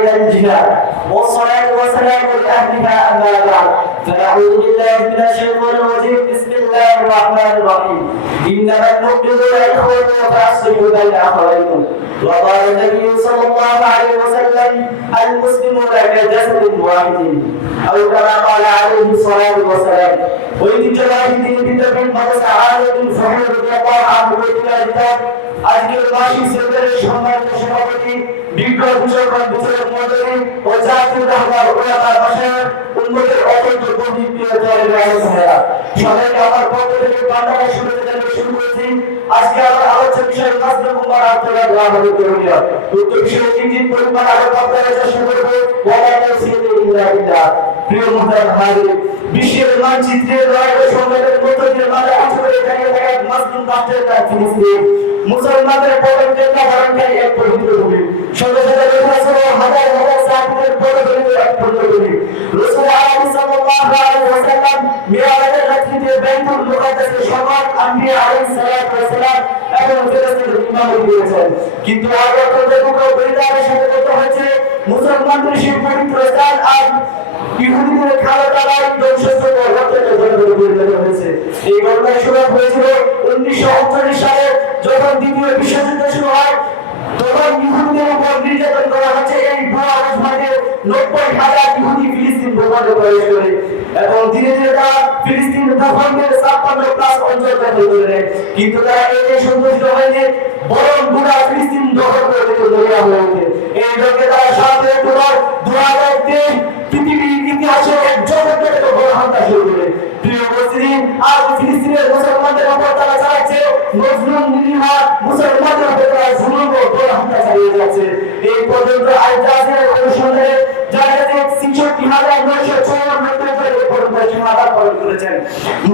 إلى الجبال والصلاة والسلام لأهلها أما بعد. فنعوذ بالله من الشيطان الرجيم. بسم الله الرحمن الرحيم. إنما المؤمنون إخوة فأصلحوا بين أخويكم. وقال النبي صلى الله عليه وسلم المسلمون كجسد واحد. أو كما قال عليه الصلاة والسلام. وإن جماهير الكتاب المدرسة عادة فحول الله عنه وإلى আজকের মাসিক সেক্রেটারি সম্মানিত সভাপতি বিজ্ঞ ভূষণ ভূষণ মন্ডলী ও জাতীয় রহমান ওলামার ভাষায় উন্নতির অত্যন্ত গভীর প্রিয় জয়ের সবাইকে আমার পক্ষ থেকে বান্দারা শুরুতে জানিয়ে শুরু করেছি। আজকে আমার আলোচ্য বিষয় নাজমুল কুমার আব্দুল্লাহ রহমানের করণীয়। উক্ত বিষয়ে তিন পরিমাণ আলোক আপনারা চেষ্টা করব? ওয়ালা তাসিলে ইল্লা প্রিয় মুহতারাম হাজির। বিশ্বের মানচিত্রে রয়েছে সংবাদের মধ্য দিয়ে মাঝে আচরণে দাঁড়িয়ে থাকা মাসলুম রাষ্ট্রের ফিলিস্তিন মুসলমানদের পবিত্র ধারণকারী এক পবিত্র ভূমি। শত শত বছর হাজার হাজার সাহাবীদের পবিত্র এক পবিত্র ভূমি। রাসূল আলাইহি সাল্লাল্লাহু আলাইহি ওয়াসাল্লাম মিরাজের বাইতুল আম্বিয়া আলাইহিস সালাতু ওয়াসালাম এবং ফেরেশতাদের কিন্তু অত্যন্ত দুঃখ পরিতাপের সাথে হয়েছে মুসলমানদের সেই পবিত্র স্থান। ইহুদিদের পরিণত হয়েছে। এই শুরু হয়েছিল উনিশশো উনচল্লিশ সালে যখন দ্বিতীয় বিশ্বযুদ্ধ শুরু হয়, তখন ইহুদিদের উপর নির্যাতন করা হচ্ছে। এই ভুয়া অবস্থানে নব্বই হাজার ইহুদি ফিলিস্তিন ভূখণ্ডে প্রবেশ করে এবং ধীরে ধীরে তারা ফিলিস্তিন ভূখণ্ডের ছাপ্পান্ন প্লাস অঞ্চল দখল করে নেয়। কিন্তু তারা এতে সন্তুষ্ট হয়নি বরং গোটা ফিলিস্তিন দখল করে দিতে দরিয়া হয়ে ওঠে। এই জন্য তারা সাথে পুনর দু হাজার তেইশ পৃথিবীর ইতিহাসে এক জগৎকে বড় হামলা শুরু করে। প্রিয় মুসলিম, আজ ফিলিস্তিনের মুসলমানদের উপর তারা চালাচ্ছে মজলুম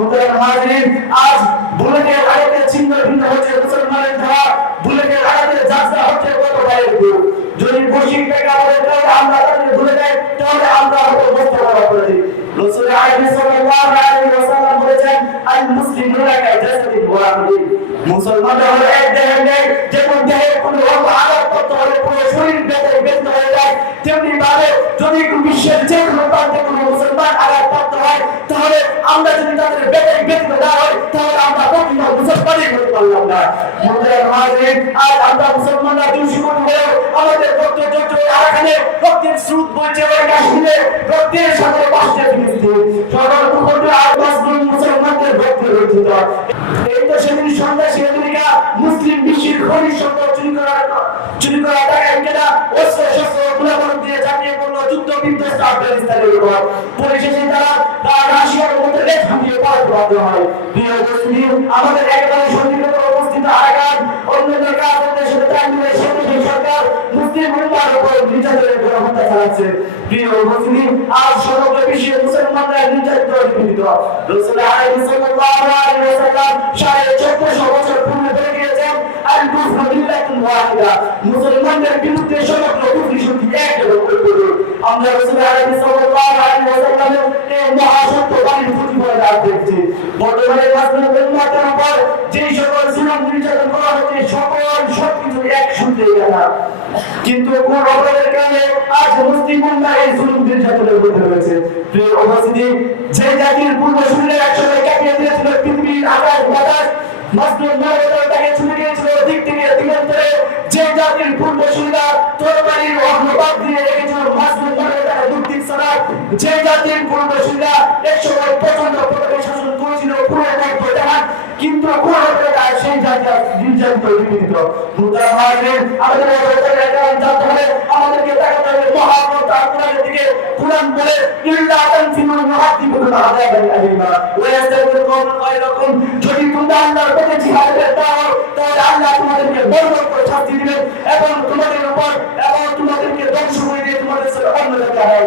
মুহতারাম হাজিরিন আজ বুলেটের আড়াতে ছিন্ন ভিন্ন হচ্ছে মুসলমানের ধারা। বুলেটের আড়াতে যাত্রা হচ্ছে কত গ্রুপ যদি বসিক থেকে আমাদের তাহলে আমরা তাদের আমরা যদি তাদের বেঁধে বেঁধে না হয়, তাহলে আমরা কখনো মুসলমানই হতে পারলাম না। আজ আমরা মুসলমানরা দুশো কোটি হলেও আমাদের রক্ত চর্চ আরাকানে রক্তের স্রোত বইছে ওই কাশ্মীরে রক্তের সাথে বাসতে ফিলিস্তিন সকল ভূখণ্ডে আর মুসলিম মুসলমানদের রক্ত রঞ্জিত এই তো সেদিন সন্ত্রাসী আমেরিকা মুসলিম বিশ্বের খনিজ সম্পদ চুরি করার চুরি করা আফগানিস্তানের উপর পরিশেষে তারা রাশিয়ার বাধ্য হয় আমাদের কাজের সাথে সরকার মুসলিম উপর নির্যাতনের উপর হত্যা চালাচ্ছে প্রিয় মুসলিম আজ সমগ্র বিশ্বের মুসলমানরা নির্যাতিত নিপীড়িত রাসূল সাড়ে চোদ্দশো বছর পূর্বে বলে গিয়েছেন আল মুসলমানদের বিরুদ্ধে সমগ্র আমরা রাসূল আলাইহিস সাল্লাল্লাহু আলাইহি ওয়াসাল্লামের এই মহাসত্য বাণীর প্রতিফলন আজ দেখছি বর্তমানে উপস্থিতি, যে জাতির পূর্ব শুনলে একসময় কাটিয়ে দিয়েছিল দিয়ে রেখেছিল যে জাতির পূর্ব শুনলা একসময় প্রচণ্ড প্রতাপে শাসন করেছিল পুরো এক কিন্তু প্রকার আমাদেরকে দেখাতে হবে মহাগ্রন্থ কোরআনের যদি তোমরা আল্লাহর পথে জিহাদে দাও তোমাদেরকে বরকত করে এবং তোমাদের উপর, এবং তোমাদেরকে ধ্বংস করে দিয়ে তোমাদের সাথে অন্যদেরকে হারাই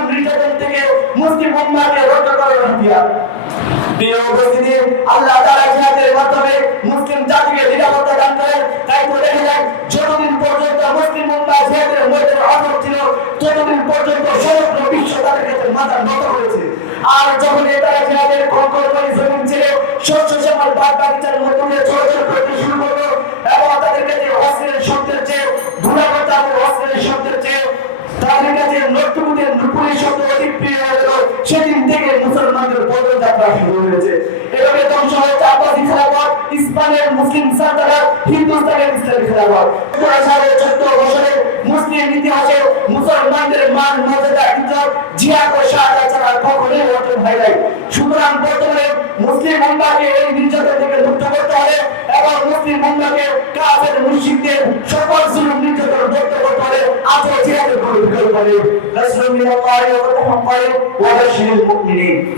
মুসলিম উম্মাকে রক্ষা করার হাতিয়ার প্রিয় উপস্থিতি, আল্লাহ তাআলা জিহাদের মাধ্যমে মুসলিম জাতিকে নিরাপত্তা দান করেন। তাই তো দেখা যায়, যতদিন পর্যন্ত মুসলিম উম্মাহ জিহাদের ময়দানে অটল ছিল, ততদিন পর্যন্ত সমগ্র বিশ্ব তাদের কাছে মাথা নত কঙ্করবাড়ি জমিন নুপুরের শব্দ অধিক প্রিয় সেদিন থেকে মুসলমানদের বদল যাত্রা শুরু হয়েছে। এভাবে ধ্বংস হয়েছে আব্বাসি খেলাফত ইসলামের মুসলিম সারদারা হিন্দুস্তানের ইসলামী খেলাফত সাড়ে চোদ্দ বছরে মুসলিম ইতিহাসে মুসলমানদের মান মর্যাদা ইজ্জত, জিহাদ ও ছাড়া কখনোই অর্জন হয় নাই। সুতরাং বর্তমানে মুসলিম উম্মাকে এই নির্যাতন থেকে মুক্ত করতে হবে এবং মুসলিম উম্মাকে কাফের মুশরিকদের সকল জুলুম নির্যাতন মুক্ত করতে হবে আজও জিহাদের কোনো বিকল্প নেই। نزل من الله وفتح قريب وبشر المؤمنين